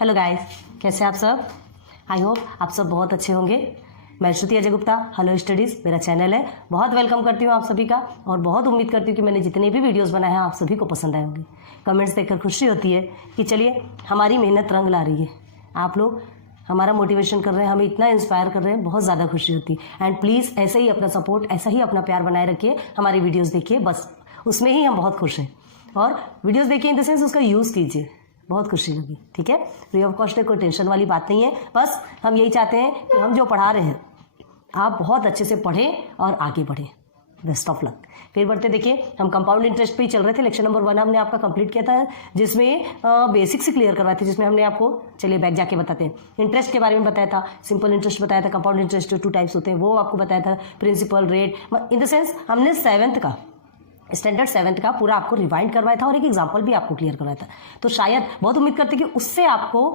Hello guys, कैसे आप सब? आई होप आप सब बहुत अच्छे होंगे। मैं श्रुति अजय गुप्ता, हेलो स्टडीज़ मेरा चैनल है। बहुत वेलकम करती हूँ आप सभी का और बहुत उम्मीद करती हूँ कि मैंने जितने भी वीडियोस बनाए हैं आप सभी को पसंद आए होंगे। कमेंट्स देखकर खुशी होती है कि चलिए हमारी मेहनत रंग ला रही है, आप लोग हमारा मोटिवेशन कर रहे हैं, हमें इतना इंस्पायर कर रहे हैं, बहुत ज़्यादा खुशी होती है। एंड प्लीज़ ऐसे ही अपना सपोर्ट, ऐसा ही अपना प्यार बनाए रखिए, हमारी वीडियोज़ देखिए, बस उसमें ही हम बहुत खुश हैं। और वीडियोज़ देखिए इन द सेंस उसका यूज़ कीजिए, बहुत खुशी लगी। ठीक है, फ्री ऑफ कॉस्ट है, कोई टेंशन वाली बात नहीं है। बस हम यही चाहते हैं कि हम जो पढ़ा रहे हैं आप बहुत अच्छे से पढ़ें और आगे बढ़ें। Best of luck. फिर बढ़ते, देखिए हम कंपाउंड इंटरेस्ट पे ही चल रहे थे। लेक्चर नंबर 1 हमने आपका कंप्लीट किया था, जिसमें बेसिक से क्लियर करवाए थे, जिसमें हमने आपको, चलिए बैक जाके बताते हैं, इंटरेस्ट के बारे में बताया था, सिंपल इंटरेस्ट बताया था, कंपाउंड इंटरेस्ट जो 2 टाइप्स होते हैं वो आपको बताया था, principal rate, in the sense हमने 7th का स्टैंडर्ड 7th का पूरा आपको रिवाइंड करवाया था और एक एग्जाम्पल भी आपको क्लियर करवाया था। तो शायद बहुत उम्मीद करते कि उससे आपको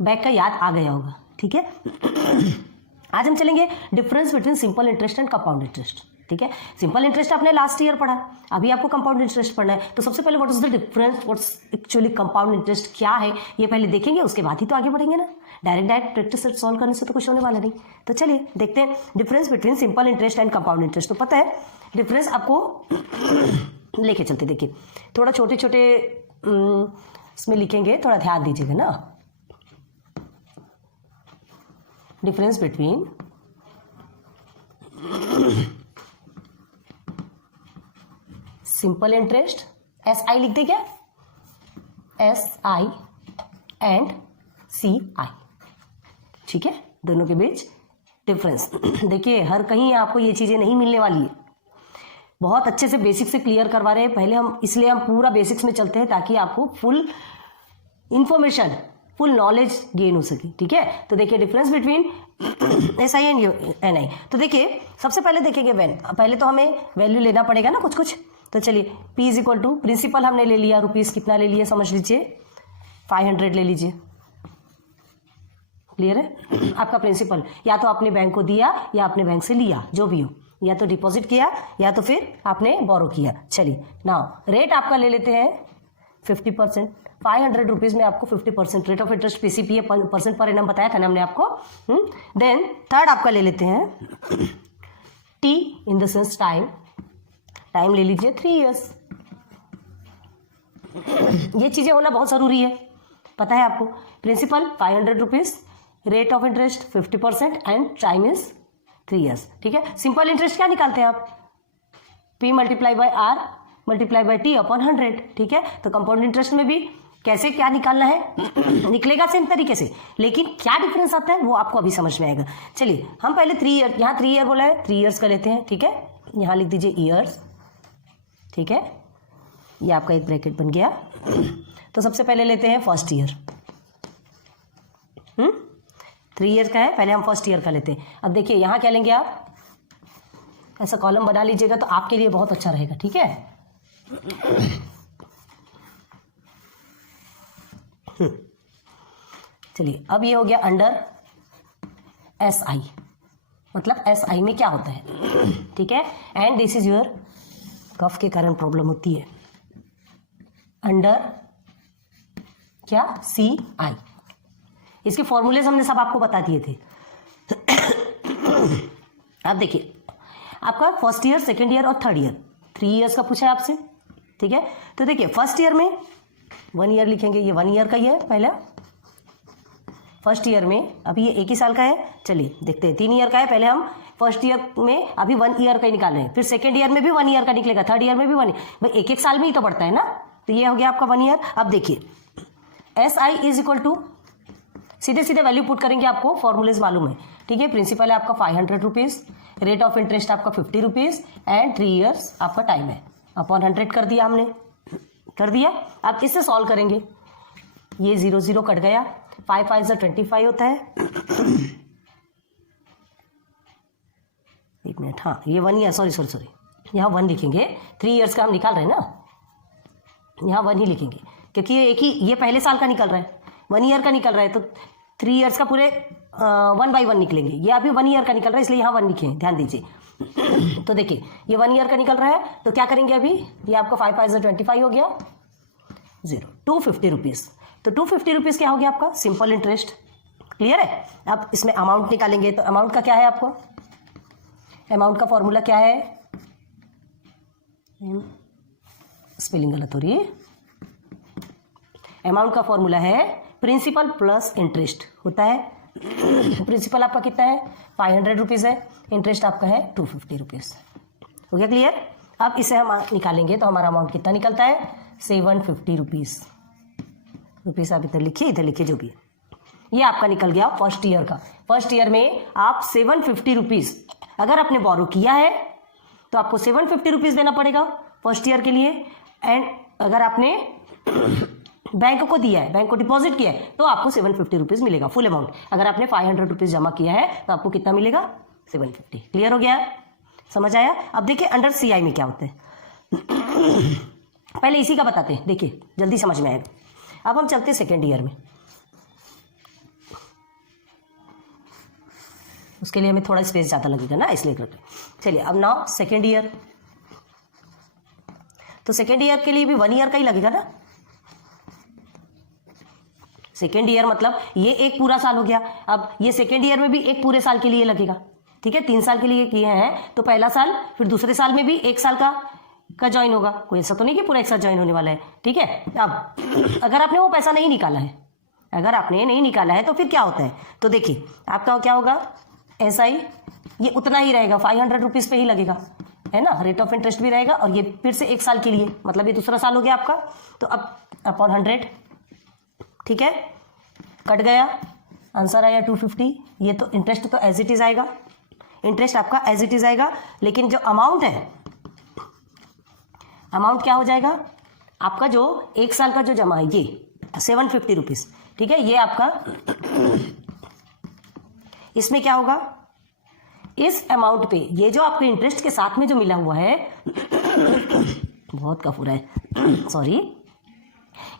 बैक का याद आ गया होगा। ठीक है, आज हम चलेंगे difference between simple interest and compound interest. ठीक है, सिंपल इंटरेस्ट आपने लास्ट ईयर पढ़ा, अभी आपको कंपाउंड इंटरेस्ट पढ़ना है। तो सबसे पहले what is the difference, what's actually compound interest क्या है, ये पहले देखेंगे, उसके बाद ही तो आगे बढ़ेंगे ना। डायरेक्ट प्रैक्टिस सेट सॉल्व करने से तो कुछ होने वाला नहीं। तो चलिए देखते हैं difference between simple interest and compound interest. तो पता है डिफरेंस आपको लेके चलते, देखिए थोड़ा छोटे छोटे इसमें लिखेंगे, थोड़ा ध्यान दीजिएगा ना। Difference between simple interest, SI लिख दे क्या, SI एंड CI। ठीक है, दोनों के बीच डिफरेंस। देखिए हर कहीं आपको ये चीजें नहीं मिलने वाली है, बहुत अच्छे से बेसिक से क्लियर करवा रहे हैं पहले हम, इसलिए हम पूरा बेसिक्स में चलते हैं ताकि आपको full information, full knowledge gain हो सके। ठीक है, तो देखिए difference between SI and NI। तो देखिए सबसे पहले देखेंगे व्हेन, पहले तो हमें वैल्यू लेना पड़ेगा ना कुछ कुछ। तो चलिए P is equal to, principal हमने ले लिया, रुपीज कितना ले लिया समझ लीजिए, 500 ले लीजिए। क्लियर है, आपका प्रिंसिपल या तो आपने बैंक को दिया या आपने बैंक से लिया, जो भी हो, या तो डिपॉजिट किया या तो फिर आपने बोरो किया। चलिए नाउ रेट आपका ले लेते हैं 50%। 500 रुपीज़ में आपको 50% rate of interest PCP percent per annum बताया था ना हमने आपको। देन थर्ड आपका ले लेते हैं T in the sense time, time ले लीजिए 3 इयर्स। ये चीज़ें होना बहुत ज़रूरी है, पता है आपको। Principal 500 rupees, rate of interest 50% and time is 3 years. ठीक है, सिंपल इंटरेस्ट क्या निकालते हैं आप, P multiply by R multiply by T upon 100। ठीक है, तो कंपाउंड इंटरेस्ट में भी कैसे क्या निकालना है निकलेगा सेम तरीके से, लेकिन क्या डिफरेंस आता है वो आपको अभी समझ में आएगा। चलिए हम पहले 3 ईयर, यहाँ 3 ईयर बोला है, 3 इयर्स का लेते हैं। ठीक है, यहाँ लिख दीजिए ईयर्स। ठीक है, ये आपका एक ब्रैकेट बन गया। तो सबसे पहले लेते हैं फर्स्ट ईयर। 3 ईयर का है, पहले हम फर्स्ट ईयर का लेते हैं। अब देखिए यहाँ क्या लेंगे आप, ऐसा कॉलम बना लीजिएगा तो आपके लिए बहुत अच्छा रहेगा। ठीक है, चलिए अब ये हो गया अंडर SI, मतलब SI में क्या होता है। ठीक है, एंड दिस इज योर, कफ के कारण प्रॉब्लम होती है, अंडर क्या CI। इसके फॉर्मूलेज हमने सब आपको बता दिए थे। अब देखिए आपका फर्स्ट ईयर, सेकेंड ईयर और थर्ड ईयर, 3 इयर्स का पूछा है आपसे। ठीक है, तो देखिए फर्स्ट ईयर में 1 ईयर लिखेंगे, ये 1 ईयर का ही है पहला। फर्स्ट ईयर में अभी ये 1 ही साल का है, चलिए देखते हैं 3 ईयर का है। पहले हम फर्स्ट ईयर में अभी 1 ईयर का ही निकाल रहे हैं, फिर सेकेंड ईयर में भी 1 ईयर का निकलेगा, थर्ड ईयर में भी 1 भाई 1 साल में ही तो बढ़ता है ना। तो ये हो गया आपका 1 ईयर। अब देखिए SI इज इक्वल टू, सीधे सीधे वैल्यू पुट करेंगे, आपको फॉर्मूलेज मालूम है। ठीक है, प्रिंसिपल है आपका 500 रुपीज़, रेट ऑफ इंटरेस्ट आपका 50 रुपीज़ एंड 3 इयर्स आपका टाइम है, अपॉन 100 कर दिया हमने, कर दिया। आप इससे सॉल्व करेंगे, ये 0 0 कट गया, 5 5 से 25 होता है। एक मिनट, हाँ ये 1 ईयर, सॉरी यहाँ 1 लिखेंगे, 3 इयर्स का हम निकाल रहे हैं ना, यहाँ 1 ही लिखेंगे क्योंकि ये एक ही, ये पहले साल का निकल रहा है, 1 ईयर का निकल रहा है, तो 3 इयर्स का पूरे 1 बाई 1 निकलेंगे। ये अभी 1 ईयर का निकल रहा है इसलिए यहाँ 1 लिखे हैं, ध्यान दीजिए। तो देखिए ये 1 ईयर का निकल रहा है, तो क्या करेंगे अभी, ये आपको 5 5 से 25 हो गया, 0 250 रुपीज़ तो 250 रुपीज़ क्या हो गया आपका सिंपल इंटरेस्ट। क्लियर है। अब इसमें अमाउंट निकालेंगे तो अमाउंट का क्या है, आपको अमाउंट का फॉर्मूला क्या है, स्पेलिंग गलत हो रही है, अमाउंट का फॉर्मूला है प्रिंसिपल प्लस इंटरेस्ट होता है। प्रिंसिपल आपका कितना है 500 रुपीज़ है, इंटरेस्ट आपका है 250 रुपीज़। हो गया क्लियर। अब इसे हम निकालेंगे तो हमारा अमाउंट कितना निकलता है 750 रुपीज़। रुपीज़ आप इधर लिखिए जो भी है, ये आपका निकल गया फर्स्ट ईयर का। फर्स्ट ईयर में आप 750 रुपीज़ अगर आपने बोरो किया है तो आपको 750 रुपीज़ देना पड़ेगा फर्स्ट ईयर के लिए। एंड अगर आपने बैंक को दिया है, बैंक को डिपॉजिट किया है, तो आपको 750 रुपीज़ मिलेगा फुल अमाउंट। अगर आपने 500 रुपीज़ जमा किया है तो आपको कितना मिलेगा 750। क्लियर हो गया, समझ आया। अब देखिए अंडर CI में क्या होता है, पहले इसी का बताते हैं, देखिए जल्दी समझ में आएगा। अब हम चलते हैं सेकेंड ईयर में, उसके लिए हमें थोड़ा स्पेस ज़्यादा लगेगा ना, इसलिए करते हैं। चलिए अब नाउ सेकेंड ईयर, तो सेकेंड ईयर के लिए भी 1 ईयर का ही लगेगा ना। सेकेंड ईयर मतलब ये एक पूरा साल हो गया, अब ये सेकेंड ईयर में भी एक पूरे साल के लिए लगेगा। ठीक है, 3 साल के लिए किए हैं तो पहला साल, फिर दूसरे साल में भी 1 साल का ज्वाइन होगा। कोई ऐसा तो नहीं कि पूरा एक साथ ज्वाइन होने वाला है। ठीक है, अब अगर आपने वो पैसा नहीं निकाला है, अगर आपने नहीं निकाला है तो फिर क्या होता है, तो देखिए आपका क्या होगा SI ये उतना ही रहेगा, 500 रुपीज़ पे ही लगेगा, है ना। रेट ऑफ इंटरेस्ट भी रहेगा और ये फिर से 1 साल के लिए, मतलब ये दूसरा साल हो गया आपका। तो अब अपॉन 100, ठीक है, कट गया, आंसर आया 250। ये तो इंटरेस्ट तो एज इट इज आएगा, इंटरेस्ट आपका एज इट इज आएगा, लेकिन जो अमाउंट है, अमाउंट क्या हो जाएगा आपका, जो 1 साल का जो जमा है ये 750 रुपीज़। ठीक है, ये आपका, इसमें क्या होगा, इस अमाउंट पे ये जो आपके इंटरेस्ट के साथ में जो मिला हुआ है बहुत कफ हो रहा है सॉरी,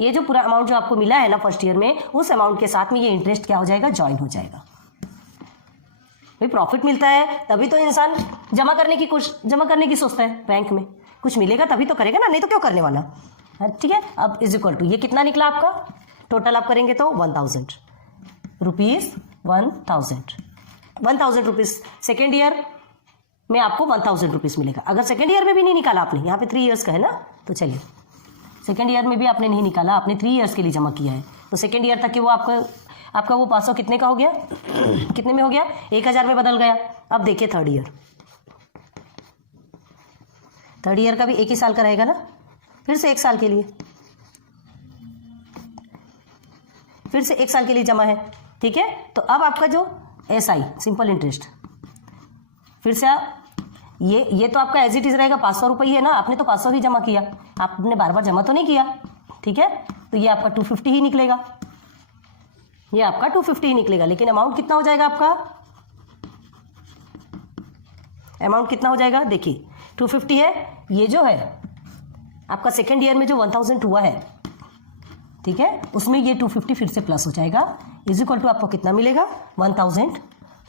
ये जो पूरा अमाउंट जो आपको मिला है ना फर्स्ट ईयर में, उस अमाउंट के साथ में ये इंटरेस्ट क्या हो जाएगा, ज्वाइन हो जाएगा। भाई प्रॉफिट मिलता है तभी तो इंसान जमा करने की सोचता है, बैंक में कुछ मिलेगा तभी तो करेगा ना, नहीं तो क्यों करने वाला। ठीक है, अब इज इक्वल टू ये कितना निकला आपका, टोटल आप करेंगे तो 1000 रुपीज़, 1000 रुपीज़ सेकेंड ईयर में आपको 1000 रुपीज़ मिलेगा। अगर सेकेंड ईयर में भी नहीं निकाला आपने, यहाँ पे 3 इयर्स का है ना, तो चलिए सेकेंड ईयर में भी आपने नहीं निकाला, आपने 3 इयर्स के लिए जमा किया है, तो सेकेंड ईयर तक कि वो आपका वो 500 कितने का हो गया, कितने में हो गया, 1000 में बदल गया। अब देखिए थर्ड ईयर का भी 1 ही साल का रहेगा ना, फिर से 1 साल के लिए, फिर से 1 साल के लिए जमा है। ठीक है, तो अब आपका जो SI सिंपल इंटरेस्ट, फिर से ये तो आपका एज इट इज रहेगा, 500 रुपये ही है ना, आपने तो 500 ही जमा किया, आपने बार बार जमा तो नहीं किया। ठीक है, तो ये आपका 250 ही निकलेगा, ये आपका 250 ही निकलेगा, लेकिन अमाउंट कितना हो जाएगा आपका, अमाउंट कितना हो जाएगा, देखिए 250 है, ये जो है आपका सेकेंड ईयर में जो 1000 हुआ है, ठीक है, उसमें ये 250 फिर से प्लस हो जाएगा, इज इक्वल टू आपको कितना मिलेगा 1000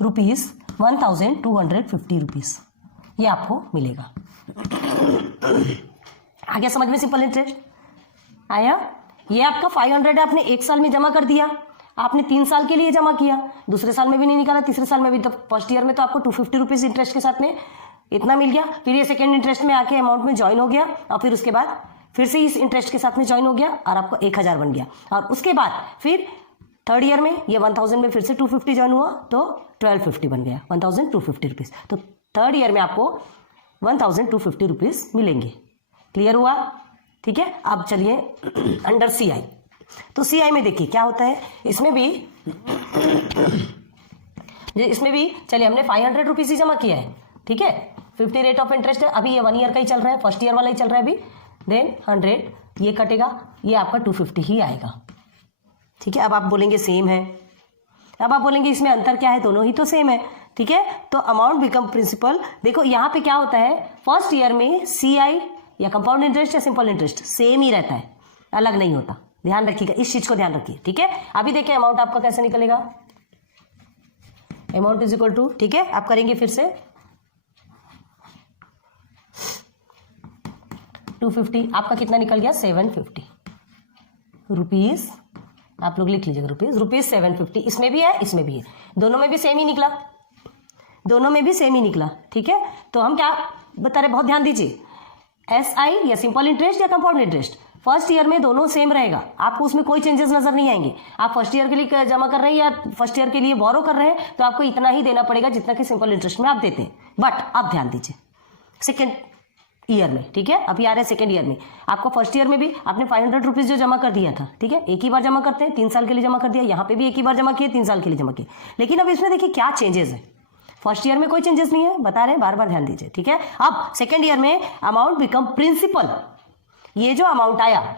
रुपीज़, 1250 रुपीज़ ये आपको मिलेगा। आ गया समझ में, सिंपल इंटरेस्ट आया। ये आपका 500 आपने 1 साल में जमा कर दिया, आपने 3 साल के लिए जमा किया, दूसरे साल में भी नहीं निकाला, तीसरे साल में भी, तो फर्स्ट ईयर में तो आपको 250 रुपीज़ इंटरेस्ट के साथ में इतना मिल गया, फिर ये सेकेंड इंटरेस्ट में आके अमाउंट में ज्वाइन हो गया, और फिर उसके बाद फिर से इस इंटरेस्ट के साथ में ज्वाइन हो गया और आपको 1000 बन गया, और उसके बाद फिर थर्ड ईयर में ये 1000 में फिर से 250 ज्वाइन हुआ तो 1250 बन गया, 1250 रुपीज़। तो थर्ड ईयर में आपको 1250 रुपीज़ मिलेंगे। क्लियर हुआ? ठीक है, अब चलिए अंडर CI। तो CI में देखिए क्या होता है, इसमें भी चलिए हमने 500 रुपीज़ ही जमा किया है, ठीक है, 50 रेट ऑफ इंटरेस्ट है, अभी ये 1 ईयर का ही चल रहा है, फर्स्ट ईयर वाला ही चल रहा है अभी, देन 100 ये कटेगा, ये आपका 250 ही आएगा। ठीक है, अब आप बोलेंगे सेम है, अब आप बोलेंगे इसमें अंतर क्या है, दोनों ही तो सेम है। ठीक है, तो अमाउंट बिकम प्रिंसिपल, देखो यहाँ पे क्या होता है, फर्स्ट ईयर में CI या कंपाउंड इंटरेस्ट या सिंपल इंटरेस्ट सेम ही रहता है, अलग नहीं होता, ध्यान रखिएगा, इस चीज को ध्यान रखिए। ठीक है, अभी देखिए अमाउंट आपका कैसे निकलेगा, अमाउंट इज इक्वल टू, ठीक है, आप करेंगे फिर से 250, आपका कितना निकल गया 750 रुपीज़ आप लोग लिख लीजिएगा रुपीज 750, इसमें भी है इसमें भी है, दोनों में भी सेम ही निकला, दोनों में भी सेम ही निकला। ठीक है, तो हम क्या बता रहे, बहुत ध्यान दीजिए, एसआई या सिंपल इंटरेस्ट या कंपाउंड इंटरेस्ट फर्स्ट ईयर में दोनों सेम रहेगा, आपको उसमें कोई चेंजेस नजर नहीं आएंगे। आप फर्स्ट ईयर के लिए जमा कर रहे हैं या फर्स्ट ईयर के लिए बोरो कर रहे हैं तो आपको इतना ही देना पड़ेगा जितना कि सिंपल इंटरेस्ट में आप देते हैं। बट आप ध्यान दीजिए सेकेंड ईयर में, ठीक है, अभी आ रहे हैं सेकेंड ईयर में, आपको फर्स्ट ईयर में भी आपने 500 रुपीज जो जमा कर दिया था, ठीक है, एक ही बार जमा करते हैं, 3 साल के लिए जमा कर दिया, यहाँ पे भी एक ही बार जमा किया, 3 साल के लिए जमा किया। लेकिन अब इसमें देखिए क्या चेंजेस है, फर्स्ट ईयर में कोई चेंजेस नहीं है, बता रहे हैं, बार बार ध्यान दीजिए। ठीक है, अब सेकेंड ईयर में अमाउंट बिकम प्रिंसिपल, ये जो अमाउंट आया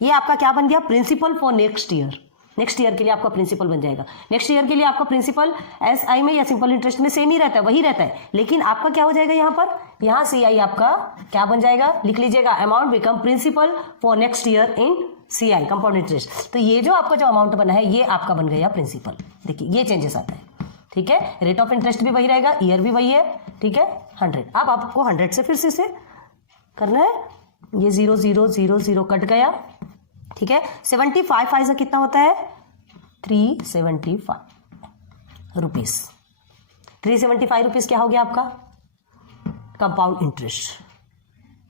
ये आपका क्या बन गया, principal for next year, next year के लिए आपका प्रिंसिपल बन जाएगा। नेक्स्ट ईयर के लिए आपका प्रिंसिपल एसआई में या सिंपल इंटरेस्ट में सेम ही रहता है, वही रहता है, लेकिन आपका क्या हो जाएगा यहाँ पर, यहाँ सीआई आपका क्या बन जाएगा, लिख लीजिएगा, amount become principal for next year in CI compound interest. तो ये जो आपका जो अमाउंट बना है ये आपका बन गया प्रिंसिपल। देखिए ये चेंजेस आता है। ठीक है, रेट ऑफ इंटरेस्ट भी वही रहेगा, ईयर भी वही है। ठीक है, 100, अब आपको 100 से फिर से इसे करना है, ये 0 0 0 0 कट गया। ठीक है, 75 से कितना होता है, 375 रुपीज। 375 रुपीज क्या हो गया आपका, कंपाउंड इंटरेस्ट।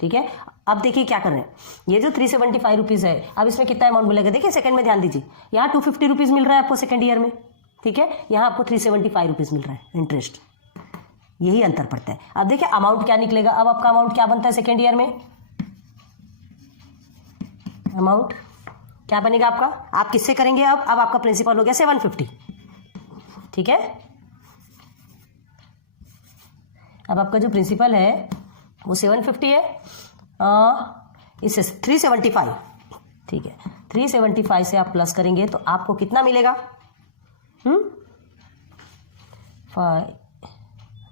ठीक है, अब देखिए क्या कर रहे हैं, ये जो 375 रुपीज है, अब इसमें कितना अमाउंट मिलेगा, देखिए सेकंड में ध्यान दीजिए, यहाँ 250 रुपीज मिल रहा है आपको सेकंड ईयर में। ठीक है, यहाँ आपको 375 रुपीज मिल रहा है इंटरेस्ट, यही अंतर पड़ता है। अब देखिए अमाउंट क्या निकलेगा, अब आपका अमाउंट क्या बनता है सेकेंड ईयर में, अमाउंट क्या बनेगा आपका, आप किससे करेंगे, अब आपका प्रिंसिपल हो गया 750। ठीक है, अब आपका जो प्रिंसिपल है वो 750 है, इससे 375। ठीक है, 375 से आप प्लस करेंगे तो आपको कितना मिलेगा, 5,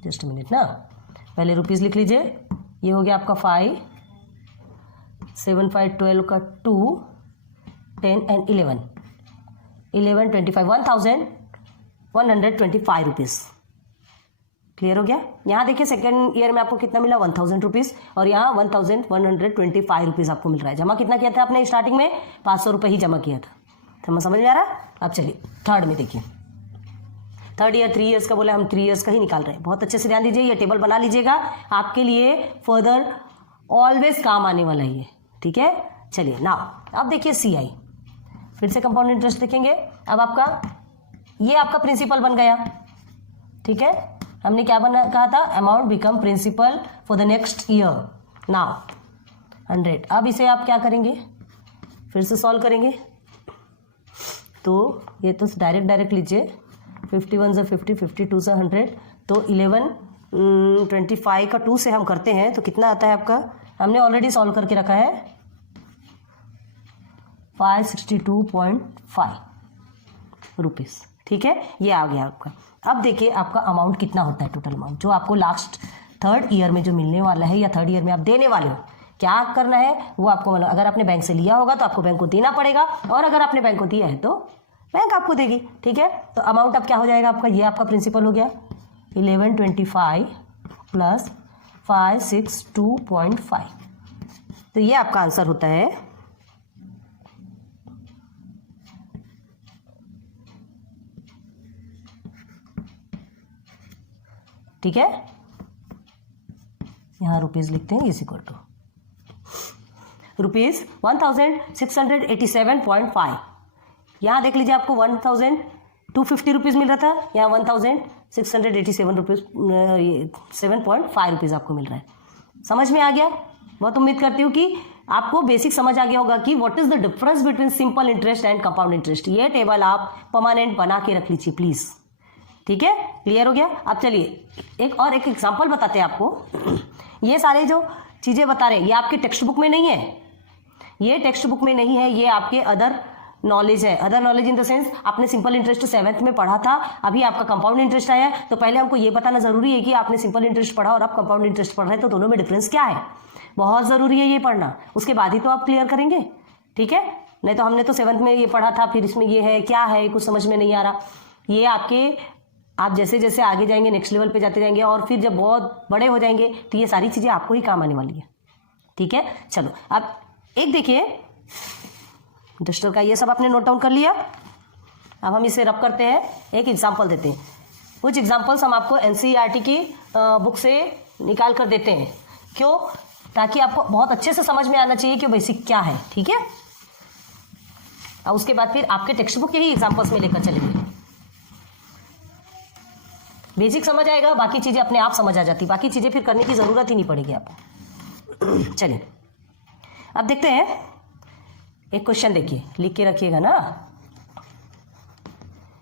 जस्ट मिनट ना, पहले रुपीज लिख लीजिए, ये हो गया आपका 5, 7 5 12 का 2 10 एंड 11 11 25 1125 रुपीज़। क्लियर हो गया। यहाँ देखिए सेकेंड ईयर में आपको कितना मिला, 1000 रुपीज़, और यहाँ 1125 रुपीज़ आपको मिल रहा है। जमा कितना किया था आपने स्टार्टिंग में, 500 रुपये ही जमा किया था, समझ में आ रहा है। अब चलिए थर्ड में देखिए, थर्ड ईयर 3 इयर्स का बोला, हम 3 इयर्स का ही निकाल रहे हैं। बहुत अच्छे से ध्यान दीजिए, ये टेबल बना लीजिएगा, आपके लिए फर्दर ऑलवेज काम आने वाला है ये। ठीक है, चलिए ना, अब देखिए सीआई, फिर से कंपाउंड इंटरेस्ट देखेंगे। अब आपका ये आपका प्रिंसिपल बन गया। ठीक है, हमने क्या बना कहा था, amount become principal for the next year now 100। अब इसे आप क्या करेंगे, फिर से सॉल्व करेंगे, तो ये तो डायरेक्ट लीजिए, 51 से 50, 52 से 100, तो 1125 का 2 से हम करते हैं तो कितना आता है आपका, हमने ऑलरेडी सॉल्व करके रखा है 562.5 रुपीज़। ठीक है, ये आ गया आपका। अब देखिए आपका अमाउंट कितना होता है, टोटल अमाउंट जो आपको लास्ट थर्ड ईयर में जो मिलने वाला है या थर्ड ईयर में आप देने वाले हो, क्या करना है वो आपको, मतलब अगर आपने बैंक से लिया होगा तो आपको बैंक को देना पड़ेगा, और अगर आपने बैंक को दिया है तो बैंक आपको देगी। ठीक है, तो अमाउंट अब क्या हो जाएगा आपका, ये आपका प्रिंसिपल हो गया 1125 प्लस 562.5, तो ये आपका आंसर होता है ठीक है, यहाँ रुपीज लिखते हैं, इज इक्वल टू रुपीज 1687.5। यहाँ देख लीजिए आपको 1250 रुपीज़ मिल रहा था, यहाँ 1687 रुपीज़ 7.5 रुपीज़ आपको मिल रहा है। समझ में आ गया। बहुत उम्मीद करती हूँ कि आपको बेसिक समझ आ गया होगा कि what is the difference between simple interest and compound interest. ये टेबल आप परमानेंट बना के रख लीजिए प्लीज। ठीक है, क्लियर हो गया। अब चलिए एक एग्जांपल बताते हैं आपको। ये सारे जो चीजें बता रहे हैं ये आपके टेक्स्ट बुक में नहीं है, ये टेक्स्ट बुक में नहीं है, ये आपके अदर नॉलेज है। Other knowledge in the sense आपने सिंपल इंटरेस्ट 7th में पढ़ा था, अभी आपका कंपाउंड इंटरेस्ट आया है, तो पहले हमको ये बताना जरूरी है कि आपने सिंपल इंटरेस्ट पढ़ा और आप कंपाउंड इंटरेस्ट पढ़ रहे हैं, तो दोनों में डिफरेंस क्या है, बहुत जरूरी है ये पढ़ना, उसके बाद ही तो आप क्लियर करेंगे। ठीक है, नहीं तो हमने तो 7th में ये पढ़ा था, फिर इसमें ये है क्या है कुछ समझ में नहीं आ रहा। ये आप जैसे जैसे आगे जाएंगे नेक्स्ट लेवल पे जाते जाएंगे, और फिर जब बहुत बड़े हो जाएंगे तो ये सारी चीजें आपको ही काम आने वाली है। ठीक है, चलो अब एक देखिए, डिजिटल का ये सब आपने नोट डाउन कर लिया। अब हम इसे रब करते हैं, एक एग्जाम्पल देते हैं। कुछ एग्जाम्पल्स हम आपको एनसीईआरटी की बुक से निकाल कर देते हैं। क्यों? ताकि आपको बहुत अच्छे से समझ में आना चाहिए कि बेसिक क्या है, ठीक है। और उसके बाद फिर आपके टेक्स्ट बुक के ही एग्जाम्पल्स में लेकर चलेंगे। बेसिक समझ आएगा, बाकी चीजें अपने आप समझ आ जाती, बाकी चीजें फिर करने की जरूरत ही नहीं पड़ेगी आपको। चलिए अब देखते हैं, एक क्वेश्चन देखिए, लिख के रखिएगा ना,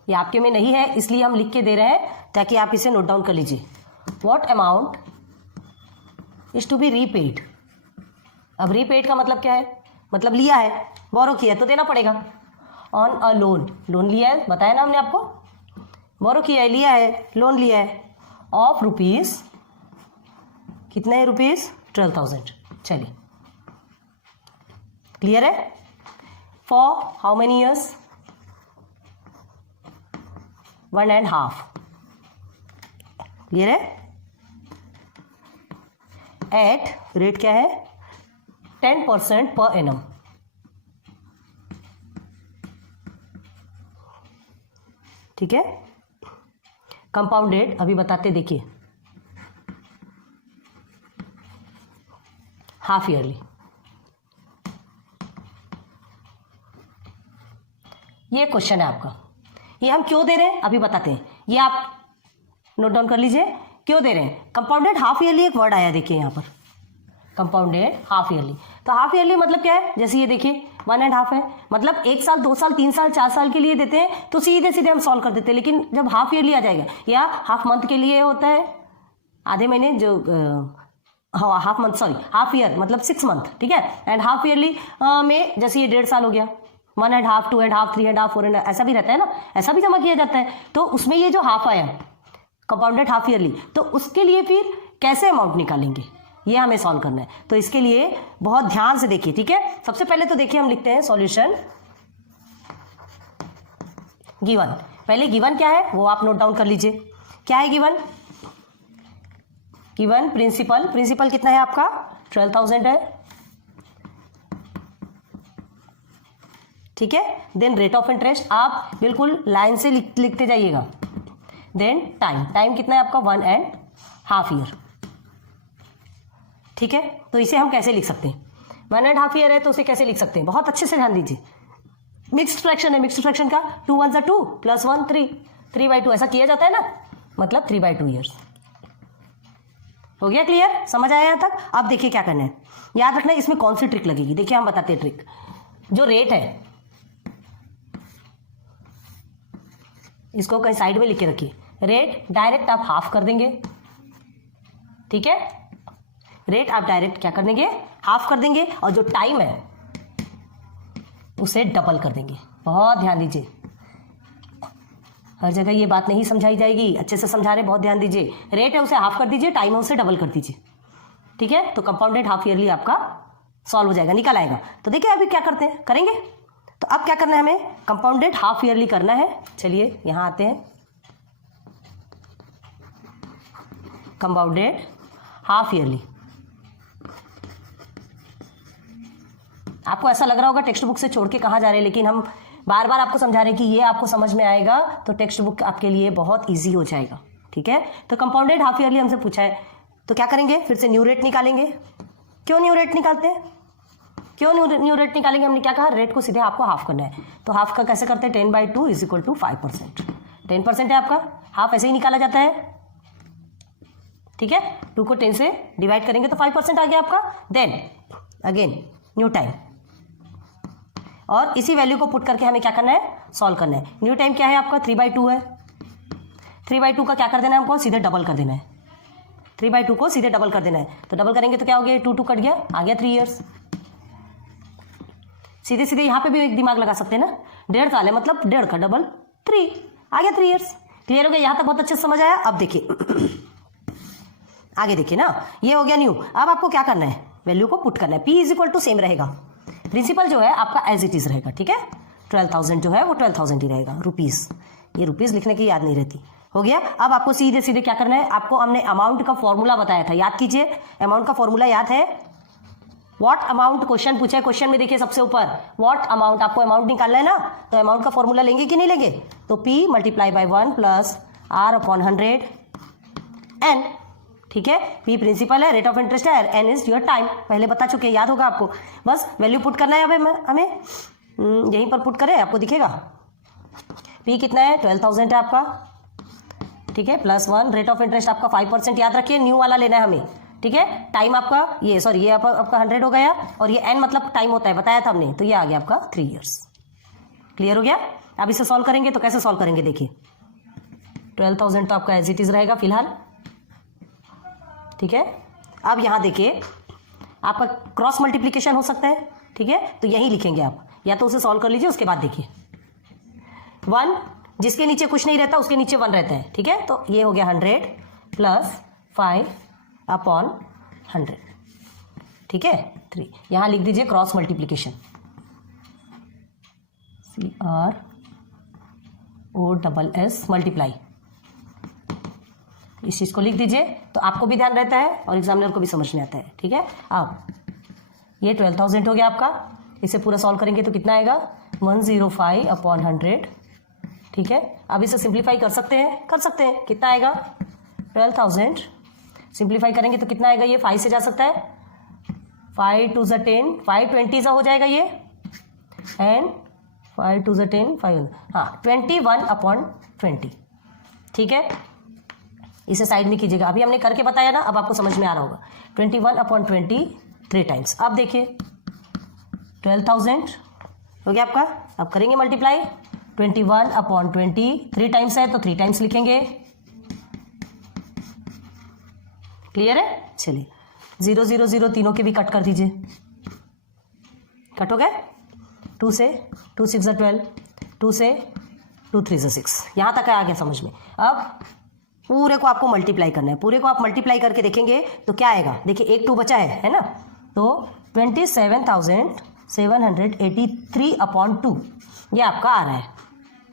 ये आपके में नहीं है इसलिए हम लिख के दे रहे हैं ताकि आप इसे नोट डाउन कर लीजिए। What amount is to be repaid. अब रीपेड का मतलब क्या है? मतलब लिया है, बोरो किया है तो देना पड़ेगा। ऑन अ लोन, लोन लिया है, बताया ना हमने आपको, बोरो किया है, लिया है, लोन लिया है, ऑफ रुपीज, कितने हैं रुपीज? 12,000। चलिए क्लियर है? For how many years? 1.5। Clear है? एट रेट क्या है? 10% पर एनम। ठीक है। कंपाउंडेड अभी बताते, देखिए हाफ ईयरली। ये क्वेश्चन है आपका, ये हम क्यों दे रहे हैं अभी बताते हैं, ये आप नोट डाउन कर लीजिए क्यों दे रहे हैं। कंपाउंडेड हाफ ईयरली एक वर्ड आया, देखिए यहाँ पर कंपाउंडेड हाफ ईयरली। तो हाफ ईयरली मतलब क्या है? जैसे ये देखिए 1.5 है, मतलब 1 साल 2 साल 3 साल 4 साल के लिए देते हैं तो सीधे सीधे हम सॉल्व कर देते हैं। लेकिन जब हाफ ईयरली आ जाएगा या हाफ मंथ के लिए होता है, आधे महीने जो half month, sorry half year मतलब 6 मंथ, ठीक है। एंड हाफ ईयरली में जैसे ये 1.5 साल हो गया, 1.5, 2.5, 3.5, 4.5 ऐसा भी रहता है ना, ऐसा भी जमा किया जाता है। तो उसमें ये जो हाफ आया कंपाउंडेड हाफ ईयरली, तो उसके लिए फिर कैसे अमाउंट निकालेंगे ये हमें सॉल्व करना है। तो इसके लिए बहुत ध्यान से देखिए, ठीक है। सबसे पहले तो देखिए हम लिखते हैं सॉल्यूशन गिवन। पहले गिवन क्या है वो आप नोट डाउन कर लीजिए। क्या है गिवन? गिवन प्रिंसिपल, प्रिंसिपल कितना है आपका? 12,000 है, ठीक है। देन रेट ऑफ इंटरेस्ट आप बिल्कुल लाइन से लिखते जाइएगा। देन टाइम, टाइम कितना है आपका? 1.5 ईयर, ठीक है। तो इसे हम कैसे लिख सकते हैं? 1.5 ईयर है तो उसे कैसे लिख सकते हैं? बहुत अच्छे से ध्यान दीजिए। मिक्स्ड फ्रैक्शन है, मिक्स्ड फ्रैक्शन का 2 1 2 प्लस 1 3, 3/2 ऐसा किया जाता है ना, मतलब 3/2 ईयर्स। हो गया क्लियर? समझ आया यहां तक? अब देखिए क्या करना है, याद रखना है इसमें कौन सी ट्रिक लगेगी। देखिए हम बताते हैं ट्रिक। जो रेट है इसको कहीं साइड में लिख के रखिए। रेट डायरेक्ट आप हाफ कर देंगे, ठीक है। रेट आप डायरेक्ट क्या कर देंगे? हाफ कर देंगे। और जो टाइम है उसे डबल कर देंगे। बहुत ध्यान दीजिए, हर जगह ये बात नहीं समझाई जाएगी, अच्छे से समझा रहे, बहुत ध्यान दीजिए। रेट है उसे हाफ कर दीजिए, टाइम है उसे डबल कर दीजिए, ठीक है। तो कंपाउंडेड हाफ ईयरली आपका सॉल्व हो जाएगा, निकल आएगा। तो देखिए अभी क्या करते हैं, करेंगे। तो अब क्या करना है हमें? कंपाउंडेड हाफ ईयरली करना है। चलिए यहां आते हैं, कंपाउंडेड हाफ ईयरली। आपको ऐसा लग रहा होगा टेक्स्ट बुक से छोड़ के कहाँ जा रहे हैं, लेकिन हम बार बार आपको समझा रहे हैं कि ये आपको समझ में आएगा तो टेक्स्ट बुक आपके लिए बहुत इजी हो जाएगा, ठीक है। तो कंपाउंडेड हाफ ईयरली हमसे पूछा है तो क्या करेंगे? फिर से न्यू रेट निकालेंगे। क्यों न्यू रेट निकालते हैं? क्यों न्यू रेट निकालेंगे? हमने क्या कहा? रेट को सीधे आपको हाफ करना है। तो हाफ का कैसे करते हैं? 10/2 इज इक्वल टू 5%। 10% है आपका, हाफ ऐसे ही निकाला जाता है, ठीक है। 2 को 10 से डिवाइड करेंगे तो 5% आ गया आपका। देन अगेन न्यू टाइम, और इसी वैल्यू को पुट करके हमें क्या करना है? सॉल्व करना है। न्यू टाइम क्या है आपका? 3/2 है। 3/2 का क्या कर देना है हमको? सीधे डबल कर देना है। 3/2 को सीधे डबल कर देना है। तो डबल करेंगे तो क्या हो गया? 2 2 कट गया, आ गया 3 ईयर्स। सीधे सीधे यहाँ पे भी एक दिमाग लगा सकते हैं ना, 1.5 साल है मतलब 1.5 का डबल 3, आ गया 3 ईयर्स। क्लियर हो गया? यहाँ तक बहुत अच्छे से समझ आया। अब देखिए आगे देखिए ना, ये हो गया न्यू। अब आपको क्या करना है? वैल्यू को पुट करना है। P is equal to same रहेगा, प्रिंसिपल जो है आपका एज इट इज रहेगा, ठीक है। 12,000 जो है वो 12,000 ही रहेगा, रुपीज। ये रुपीज लिखने की याद नहीं रहती। हो गया। अब आपको सीधे सीधे क्या करना है? आपको हमने अमाउंट का फॉर्मूला बताया था, याद कीजिए। अमाउंट का फॉर्मूला याद है? व्हाट अमाउंट क्वेश्चन पूछा है, क्वेश्चन में देखिए सबसे ऊपर व्हाट अमाउंट, आपको अमाउंट निकालना है ना, तो अमाउंट का फॉर्मूला लेंगे कि नहीं लेंगे, तो P multiply by 1 plus R upon 100 N, ठीक है। P प्रिंसिपल है, रेट ऑफ इंटरेस्ट है, N इज योर टाइम, पहले बता चुके, याद होगा आपको। बस वैल्यू पुट करना है हमें यहीं पर पुट करें, आपको दिखेगा P कितना है 12,000 है आपका, ठीक है, प्लस 1, रेट ऑफ इंटरेस्ट आपका 5%, याद रखिए न्यू वाला लेना है हमें, ठीक है। टाइम आपका ये आपका 100 हो गया, और ये N मतलब टाइम होता है, बताया था हमने, तो ये आ गया आपका 3 ईयर्स। क्लियर हो गया। अब इसे सॉल्व करेंगे तो कैसे सॉल्व करेंगे, देखिए 12,000 तो आपका एज इट इज रहेगा फिलहाल, ठीक है। अब यहाँ देखिए आपका क्रॉस मल्टीप्लीकेशन हो सकता है, ठीक है, तो यही लिखेंगे आप, या तो उसे सॉल्व कर लीजिए, उसके बाद देखिए 1 जिसके नीचे कुछ नहीं रहता उसके नीचे 1 रहता है, ठीक है, तो ये हो गया 100 प्लस 5 अपॉन 100, ठीक है 3। यहाँ लिख दीजिए क्रॉस मल्टीप्लीकेशन, CROSS मल्टीप्लाई, इस चीज़ को लिख दीजिए तो आपको भी ध्यान रहता है और एग्जामिनर को भी समझ में आता है, ठीक है। अब ये 12,000 हो गया आपका, इसे पूरा सॉल्व करेंगे तो कितना आएगा 105 अपॉन 100, ठीक है। अब इसे सिंप्लीफाई कर सकते हैं, कितना आएगा 12,000 सिंप्लीफाई करेंगे तो कितना आएगा, ये 5 से जा सकता है, 5 2 ज़ा 10, 5 20 हो जाएगा ये, एंड 5 2 ज़ा 10, 5 हाँ 21 अपॉन 20, ठीक है। इसे साइड में कीजिएगा, अभी हमने करके बताया ना, अब आपको समझ में आ रहा होगा। 21 अपॉन 20 3 टाइम्स, अब देखिए 12,000 हो गया आपका। अब करेंगे मल्टीप्लाई, 21 अपॉन 20 3 टाइम्स है तो 3 टाइम्स लिखेंगे, क्लियर है। चलिए 0 0 0 तीनों के भी कट कर दीजिए, कट हो गए, 2 से 2 6 12, 2 से 2 3 6, यहाँ तक आ गया समझ में। अब पूरे को आपको मल्टीप्लाई करना है, पूरे को आप मल्टीप्लाई करके देखेंगे तो क्या आएगा, देखिए 1 2 बचा है ना, तो 27,783 अपॉन 2 ये आपका आ रहा है,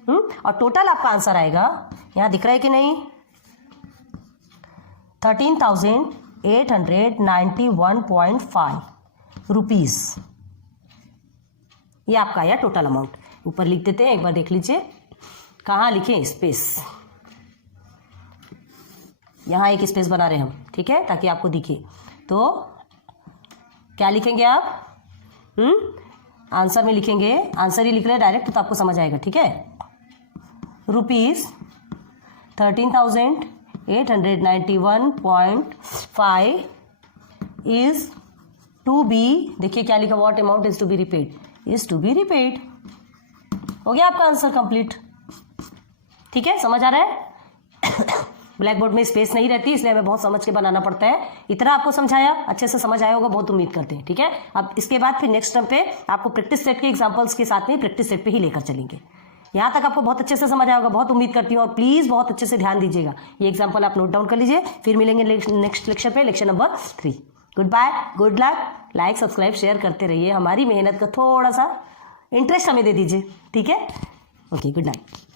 और टोटल आपका आंसर आएगा, यहाँ दिख रहा है कि नहीं, 13,891.5 रुपीज़, ये आपका आया टोटल अमाउंट। ऊपर लिख देते हैं, एक बार देख लीजिए कहाँ लिखें, स्पेस, यहाँ एक स्पेस बना रहे हम, ठीक है, ताकि आपको दिखे। तो क्या लिखेंगे आप, आंसर में लिखेंगे, आंसर ही लिख रहे हैं डायरेक्ट तो आपको समझ आएगा, ठीक है। रुपीज़ 13,891.5 इज टू बी, देखिए क्या लिखा, what amount is to be repaid, is to be repaid. हो गया आपका आंसर कंप्लीट, ठीक है, समझ आ रहा है। ब्लैक बोर्ड में स्पेस नहीं रहती, इसलिए हमें बहुत समझ के बनाना पड़ता है। इतना आपको समझाया, अच्छे से समझ आया होगा, बहुत उम्मीद करते हैं, ठीक है। अब इसके बाद फिर नेक्स्ट टर्म पे आपको प्रैक्टिस सेट के एग्जांपल्स के साथ में प्रैक्टिस सेट पे ही लेकर चलेंगे। यहाँ तक आपको बहुत अच्छे से समझ आया होगा, बहुत उम्मीद करती हूँ, और प्लीज़ बहुत अच्छे से ध्यान दीजिएगा। ये एग्जाम्पल आप नोट डाउन कर लीजिए, फिर मिलेंगे नेक्स्ट लेक्चर पे, lecture number 3। Good bye, good luck, like subscribe share करते रहिए, हमारी मेहनत का थोड़ा सा इंटरेस्ट हमें दे दीजिए, ठीक है। Okay, good night.